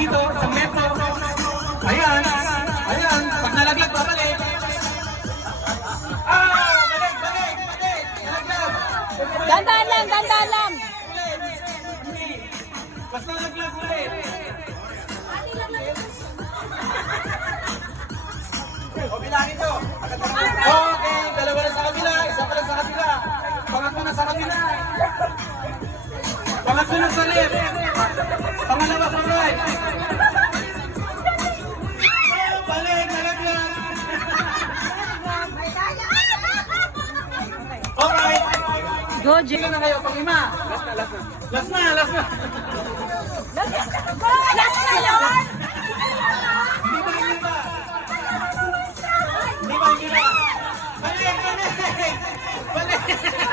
dito, isang metro. Ayan. Ayan. Pag nalaglag, babalik. Balik. Nalaglag. Dandan lang. Mas nalaglag ulit. O, bilangin to. Okay, dalawa na sa kabila, isa pa lang sa kabila. Pangatlo na sa kabila. Pangatlo na sa left. Pangalawa sa right. Balik, nalaglag. Alright. Go, Jay. Sino na kayo? Pang-lima. Last na. Last na yun! Hindi ba yung lima? Balik!